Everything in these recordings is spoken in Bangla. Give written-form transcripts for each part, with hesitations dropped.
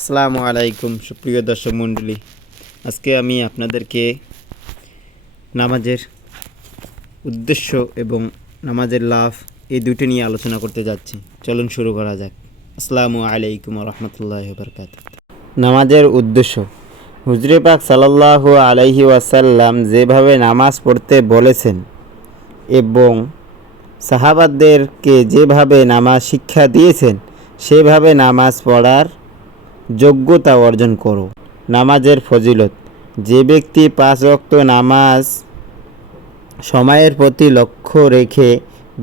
আসসালামু আলাইকুম সুপ্রিয় দর্শক মণ্ডলী, আজকে আমি আপনাদেরকে নামাজের উদ্দেশ্য এবং নামাজের লাভ এই দুটি নিয়ে আলোচনা করতে যাচ্ছি। চলুন শুরু করা যাক। আসসালামু আলাইকুম রহমতুল্লাহি ওয়া বারাকাতুহু। নামাজের উদ্দেশ্য, হুজুরে পাক সাল্লাল্লাহু আলাইহি ওয়াসাল্লাম যেভাবে নামাজ পড়তে বলেছেন এবং সাহাবাদেরকে যেভাবে নামাজ শিক্ষা দিয়েছেন সেভাবে নামাজ পড়ার যোগ্যতা অর্জন করো। নামাজের ফজিলত, যে ব্যক্তি 5 ওয়াক্ত নামাজ সময়ের প্রতি লক্ষ্য রেখে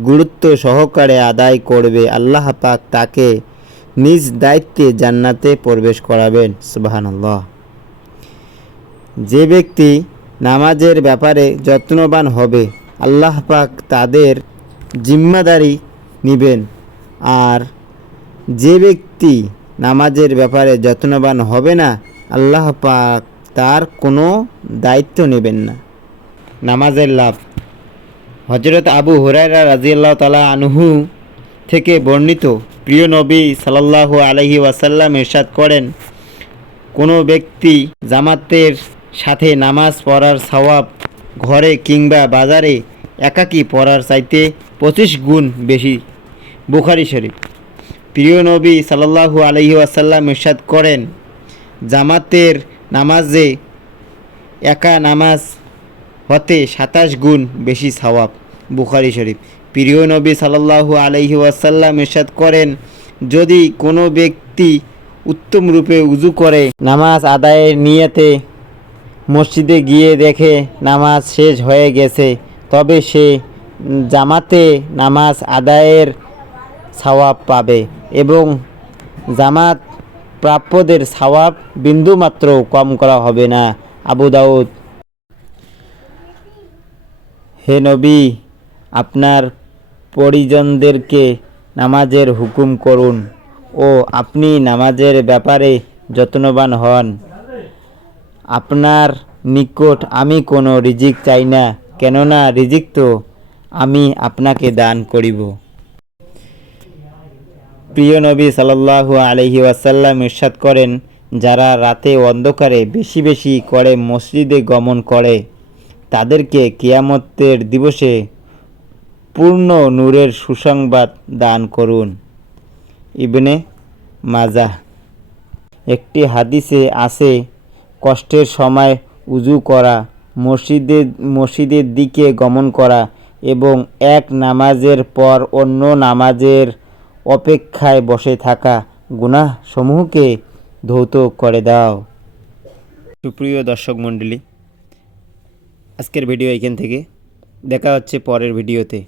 গুরুত্ব সহকারে আদায় করবে, আল্লাহ পাক তাকে নিজ দায়িত্বে জান্নাতে প্রবেশ করাবেন। সুবহানাল্লাহ। যে ব্যক্তি নামাজের ব্যাপারে যত্নবান হবে, আল্লাহ পাক তাদের জিম্মাদারি নেবেন। আর যে ব্যক্তি নামাজের ব্যাপারে যত্নবান হবে না, আল্লাহ পাক তার কোনো দায়িত্ব নেবেন না। নামাজের লাভ, হযরত আবু হুরায়রা রাদিয়াল্লাহু তাআলা আনহু থেকে বর্ণিত, প্রিয় নবী সাল্লাল্লাহু আলাইহি ওয়াসাল্লাম ইরশাদ করেন, কোনো ব্যক্তি জামাতের সাথে নামাজ পড়ার সওয়াব ঘরে কিংবা বাজারে একাকী পড়ার চাইতে 25 গুণ বেশি। বুখারী শরীফ। প্রিয় নবী সাল্লাল্লাহু আলাইহি ওয়াসাল্লাম ইরশাদ করেন, জামাতের নামাজে একা নামাজ হতে 27 গুণ বেশি সওয়াব। বুখারী শরীফ। প্রিয় নবী সাল্লাল্লাহু আলাইহি ওয়াসাল্লাম ইরশাদ করেন, যদি কোনো ব্যক্তি উত্তম রূপে উযু করে নামাজ আদায়ের নিয়তে মসজিদে গিয়ে দেখে নামাজ শেষ হয়ে গেছে, তবে সে জামাতে নামাজ আদায়ের সওয়াব পাবে এবং জামাত প্রাপ্যদের সওয়াব বিন্দুমাত্র কম করা হবে না। আবু দাউদ। হে নবী, আপনার পরিজনদেরকে নামাজের হুকুম করুন ও আপনি নামাজের ব্যাপারে যত্নবান হন। আপনার নিকট আমি কোনো রিজিক চাই না, কেননা রিজিক তো আমি আপনাকে দান করিব। প্রিয় নবী সাল্লাল্লাহু আলাইহি ওয়াসাল্লাম ইরশাদ করেন, যারা রাতে অন্ধকারে বেশি বেশি করে মসজিদে গমন করে তাদেরকে কিয়ামতের দিবসে পূর্ণ নূরের সুসংবাদ দান করুন। ইবনে মাজাহ। একটি হাদিসে আছে, কষ্টের সময় উযু করা, মসজিদের দিকে গমন করা এবং এক নামাজের পর অন্য নামাজের অপেক্ষায় বসে থাকা গুনাহ সমূহকে ধৌত করে দাও। সুপ্রিয় দর্শক মণ্ডলী, আজকের ভিডিও এখান থেকে, দেখা হচ্ছে পরের ভিডিওতে।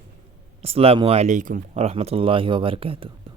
আসসালামু আলাইকুম রহমতুল্লাহি ওয়া বারাকাতুহু।